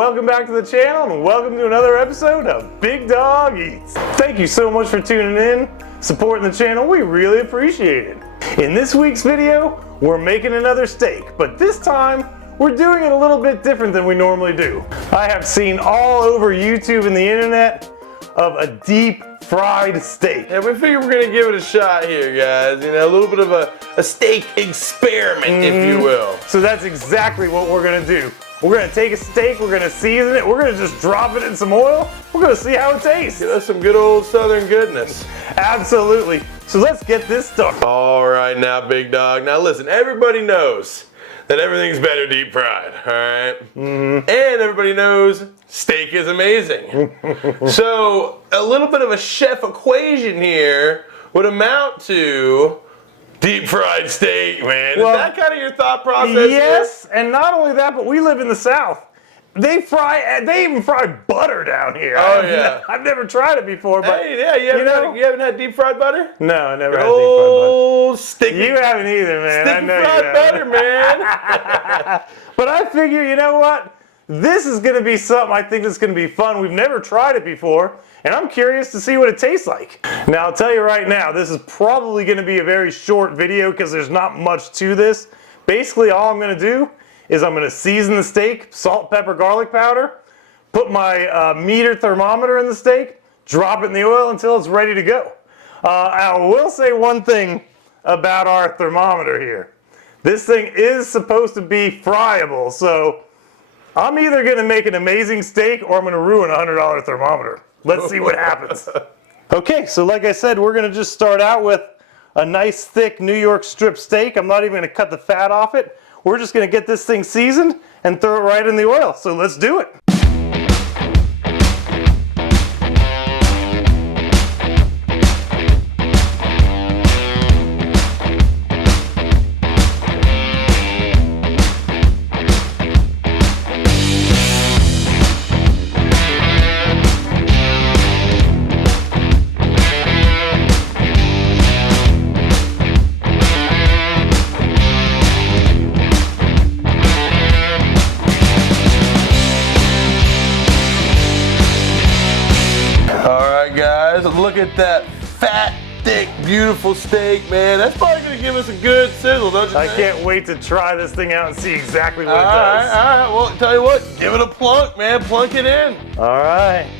Welcome back to the channel and welcome to another episode of Big Dog Eats. Thank you so much for tuning in, supporting the channel. We really appreciate it. In this week's video, we're making another steak, but this time we're doing it a little bit different than we normally do. I have seen all over YouTube and the internet of a deep fried steak. Yeah, we figured we're gonna give it a shot here, guys. You know, a little bit of a steak experiment, if you will. So that's exactly what we're gonna do. We're gonna take a steak, we're gonna season it, we're gonna just drop it in some oil, we're gonna see how it tastes. Get us some good old southern goodness. Absolutely. So let's get this started. All right, now, big dog. Now listen, everybody knows that everything's better deep fried, all right? And everybody knows steak is amazing. So a little bit of a chef equation here would amount to deep fried steak, man. Well, is that kind of your thought process? Yes, and not only that, but we live in the South. They even fry butter down here. Oh, yeah. I've never tried it before, but hey, yeah, you haven't had deep fried butter? No, I never had deep fried butter. Oh, sticky. You haven't either, man. Sticky fried butter, man. But I figure, you know what? This is going to be something I think that's going to be fun. We've never tried it before, and I'm curious to see what it tastes like. Now, I'll tell you right now, this is probably going to be a very short video because there's not much to this. Basically, all I'm going to do is I'm going to season the steak, salt, pepper, garlic powder, put my meter thermometer in the steak, drop it in the oil until it's ready to go. I will say one thing about our thermometer here. This thing is supposed to be friable, so I'm either going to make an amazing steak or I'm going to ruin a $100 thermometer. Let's see what happens. Okay, so like I said, we're going to just start out with a nice thick New York strip steak. I'm not even going to cut the fat off it. We're just going to get this thing seasoned and throw it right in the oil. So let's do it. Look at that fat, thick, beautiful steak, man. That's probably going to give us a good sizzle, don't you think? I can't wait to try this thing out and see exactly what it does. does. All right. Well, tell you what, give it a plunk, man. Plunk it in. All right.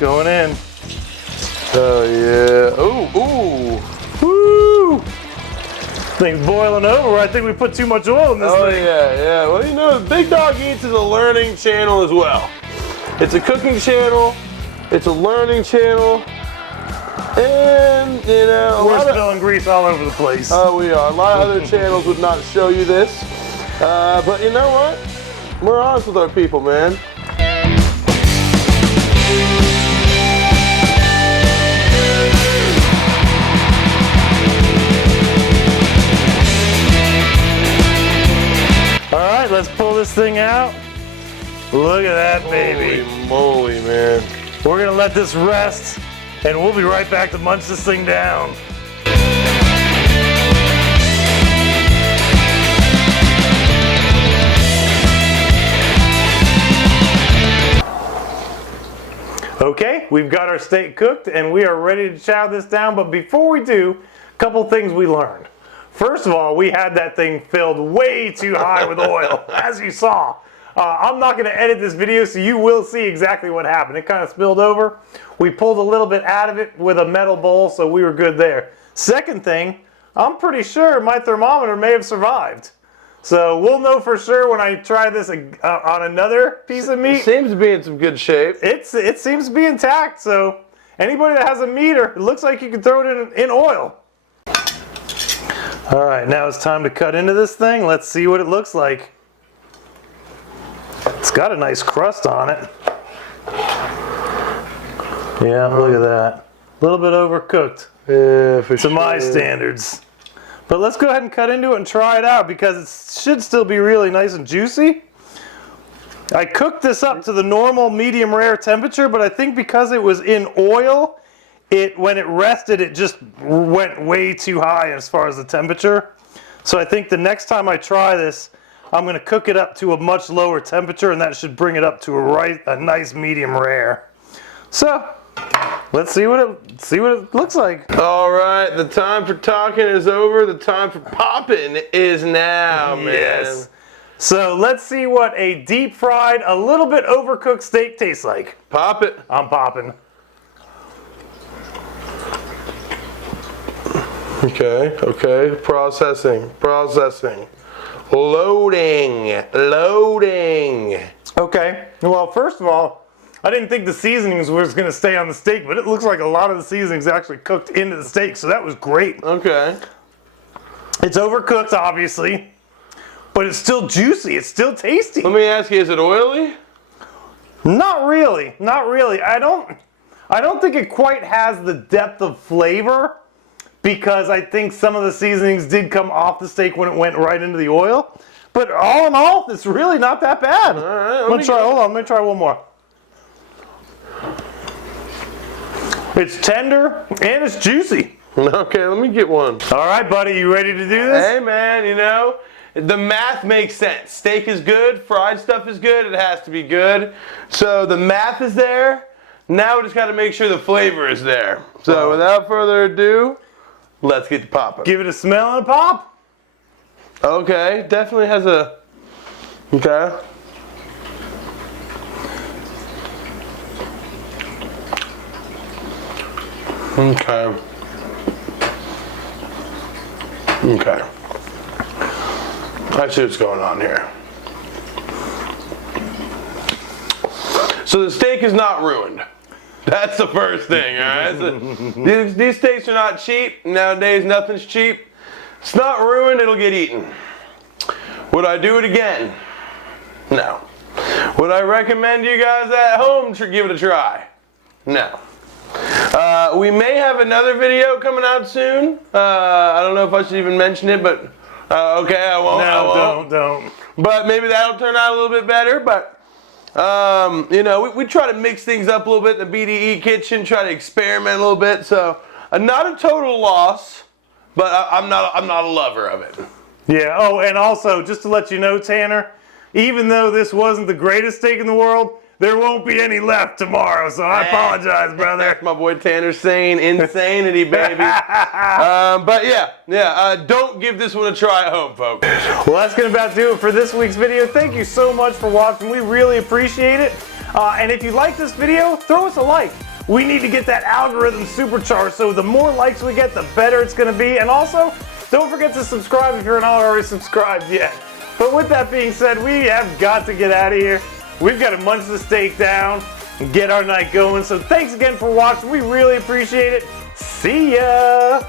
Going in. Oh, yeah. Ooh, ooh. Woo! Thing's boiling over. I think we put too much oil in this thing. Oh, yeah. Well, you know, Big Dog Eats is a learning channel as well. It's a cooking channel. It's a learning channel. And, you know, we're spilling grease all over the place. Oh, we are. A lot of other channels would not show you this. But you know what? We're honest with our people, man. All right, let's pull this thing out. Look at that, baby. Holy moly, man. We're going to let this rest. And we'll be right back to munch this thing down. Okay, we've got our steak cooked and we are ready to chow this down. But before we do, a couple things we learned. First of all, we had that thing filled way too high with oil, as you saw. I'm not going to edit this video, so you will see exactly what happened. It kind of spilled over. We pulled a little bit out of it with a metal bowl, so we were good there. Second thing, I'm pretty sure my thermometer may have survived. So we'll know for sure when I try this on another piece of meat. It seems to be in some good shape. It seems to be intact, so anybody that has a meter, it looks like you can throw it in oil. All right, now it's time to cut into this thing. Let's see what it looks like. It's got a nice crust on it. Yeah, look at that. A little bit overcooked. Yeah, for sure. To my standards. But let's go ahead and cut into it and try it out because it should still be really nice and juicy. I cooked this up to the normal medium rare temperature, but I think because it was in oil, when it rested, it just went way too high as far as the temperature. So I think the next time I try this, I'm going to cook it up to a much lower temperature, and that should bring it up to a nice medium rare. So let's see what it looks like. All right, the time for talking is over. The time for popping is now, man. Yes. So let's see what a deep fried, a little bit overcooked steak tastes like. Pop it. I'm popping. Okay. Processing. Loading. Okay. Well, first of all, I didn't think the seasonings was going to stay on the steak, but it looks like a lot of the seasonings actually cooked into the steak, so that was great. Okay. It's overcooked, obviously, but it's still juicy. It's still tasty. Let me ask you, is it oily? Not really. I don't think it quite has the depth of flavor, because I think some of the seasonings did come off the steak when it went right into the oil. But all in all, it's really not that bad. All right, Hold on, let me try one more. It's tender and it's juicy. Okay, let me get one. All right, buddy, you ready to do this? Hey, man, you know, the math makes sense. Steak is good, fried stuff is good, it has to be good. So the math is there. Now we just got to make sure the flavor is there. So without further ado, let's get to popping. Give it a smell and a pop. Okay, definitely has a. Okay. I see what's going on here. So the steak is not ruined. That's the first thing, all right? So these steaks are not cheap. Nowadays, nothing's cheap. It's not ruined, it'll get eaten. Would I do it again? No. Would I recommend you guys at home to give it a try? No. We may have another video coming out soon. I don't know if I should even mention it, but okay, I won't. No, don't. But maybe that'll turn out a little bit better. But you know, we try to mix things up a little bit in the BDE kitchen, try to experiment a little bit. So not a total loss, but I'm not a lover of it. Yeah. Oh, and also just to let you know, Tanner, even though this wasn't the greatest steak in the world, there won't be any left tomorrow, so I apologize, brother. That's my boy Tanner saying insanity, baby. But yeah, don't give this one a try at home, folks. Well, that's going to about do it for this week's video. Thank you so much for watching. We really appreciate it. And if you like this video, throw us a like. We need to get that algorithm supercharged, so the more likes we get, the better it's going to be. And also, don't forget to subscribe if you're not already subscribed yet. But with that being said, we have got to get out of here. We've got to munch the steak down and get our night going. So thanks again for watching. We really appreciate it. See ya!